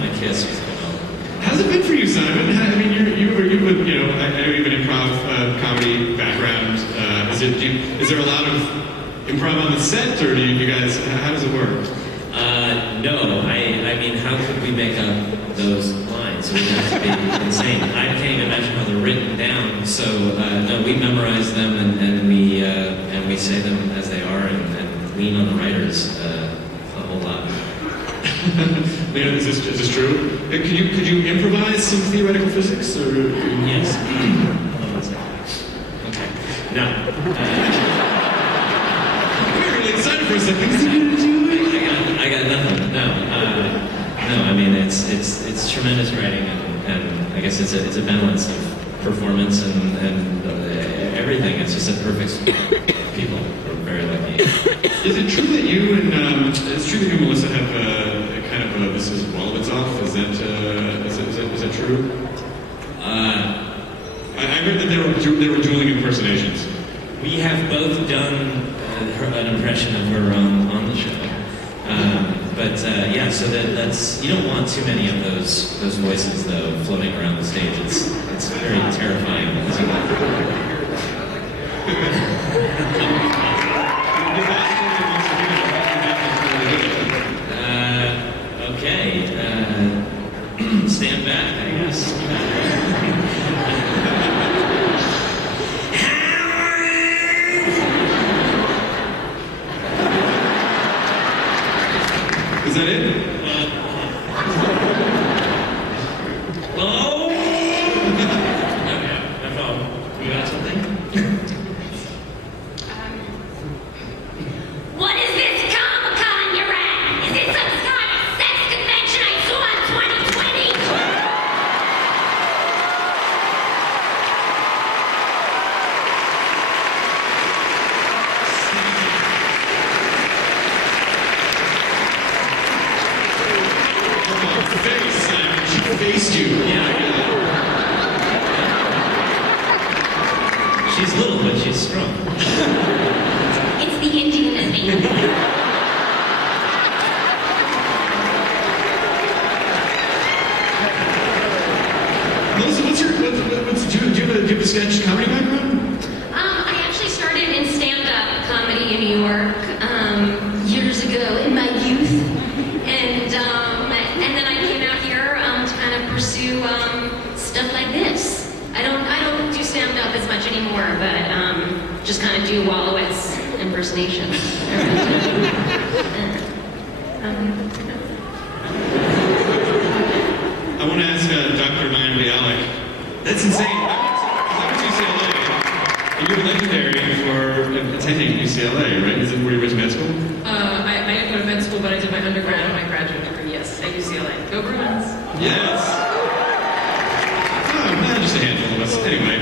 my kiss was developed. How's it been for you, Simon? I mean, you have I know you have an improv comedy background. Is there a lot of improv on the set, or do you guys? How does it work? No, I mean, how could we make up those lines? It would have to be insane. I can't even imagine how they're written down. So no, we memorize them and we say them as they are and lean on the writers a whole lot. Lena, is this true? Could you improvise some theoretical physics? Or yes. Hold on one second. Okay. Now. We're really excited for a second. I got nothing. No. I mean, it's tremendous writing, and I guess it's a balance of performance and everything. It's just a perfect people. We're very lucky. Is it true that you and it's true that you and Melissa have kind of a this is Wolowitz-off? Is that true? I heard that they were dueling impersonations. We have both done an impression of her on the show. Yeah, so that's you don't want too many of those voices though floating around the stage. It's very terrifying. Okay, stand back, I guess. Is that it? Hello? Okay, no problem. You got something? What is this Comic-Con you're at? Is it some kind of sex convention I saw in 2020? Faced you. Yeah. She's little, but she's strong. It's the Indian in me. Melissa, do you have a sketch comedy background? I actually started in stand-up comedy in New York years ago in my youth, and then I came out here to kind of pursue stuff like this. I don't do stand-up as much anymore, but just kind of do Wolowitz impersonations. I want to ask Dr. Mayim Bialik. That's insane. I went to UCLA, and you're legendary for attending UCLA, right? Is it where you went to med school? I didn't go to med school, but I did my undergrad and my graduate degree, yes, at UCLA. Go Bruins! Yes. Just a handful of us. Anyway,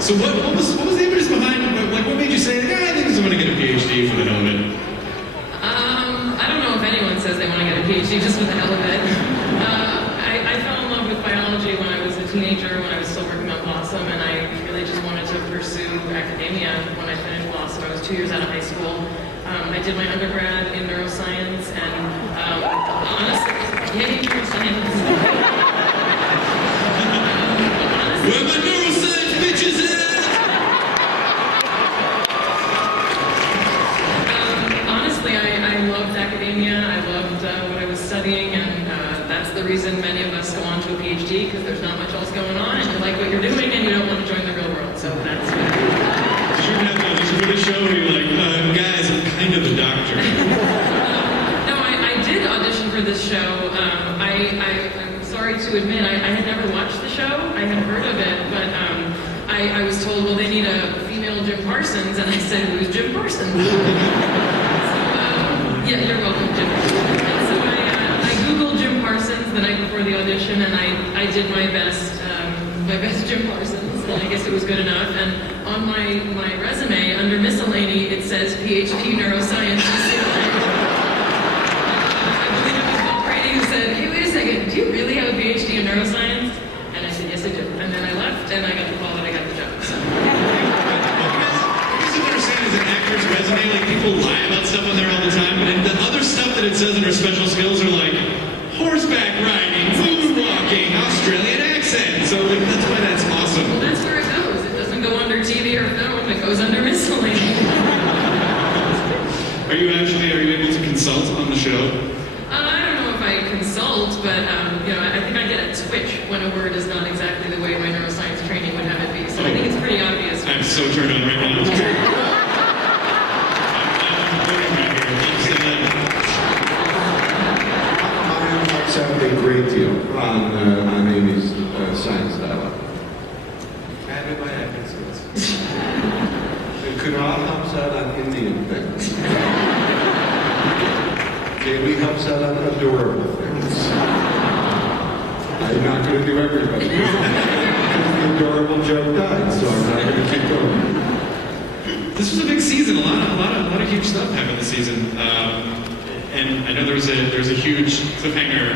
so what was the impetus behind? What made you say, I think I'm going to get a PhD for the hell of it? I don't know if anyone says they want to get a PhD just for the hell of it. I fell in love with biology when I was a teenager, when I was still working on Blossom, and I really just wanted to pursue academia. When I finished Blossom, I was 2 years out of high school. I did my undergrad in neuroscience, and honestly, neuroscience. Where my neuroscience bitches at? Honestly, I loved academia. I loved what I was studying, and that's the reason many of us go on to a PhD, because there's not much else going on, and you like what you're doing, and you don't want to join the real world. So that's what You should really show you, like, guys, I'm kind of a doctor. No, I did audition for this show. I'm sorry to admit, I had never watched the show. I had heard of it, but I was told, well, they need a female Jim Parsons, and I said, who's Jim Parsons? Yeah, you're welcome, Jim. And so I Googled Jim Parsons the night before the audition, and I did my best Jim Parsons, and I guess it was good enough. And on my resume, under miscellany, it says PhD neuroscience. I believe it was Bill Brady who said, hey, wait a second, do you really have a PhD in neuroscience? And I said, yes, I do. And then I left, and I got the call that I got the job. So. What you understand is an actor's resume, like, people lie about stuff on there all the time, but the other stuff that it says under special skills are like horse Are you able to consult on the show? I don't know if I consult, but I think I get a twitch when a word is not exactly the way my neuroscience training would have it be. So I think it's pretty obvious. I'm so turned on right now. I sound a great deal on Amy's science dialogue. And my acting skills. Kunal helps out on Indian things. Jamie helps out on adorable things. I'm not going to do everybody. Because the adorable joke died, so I'm not going to keep going. This was a big season. A lot of huge stuff happened this season. And I know there was a huge cliffhanger.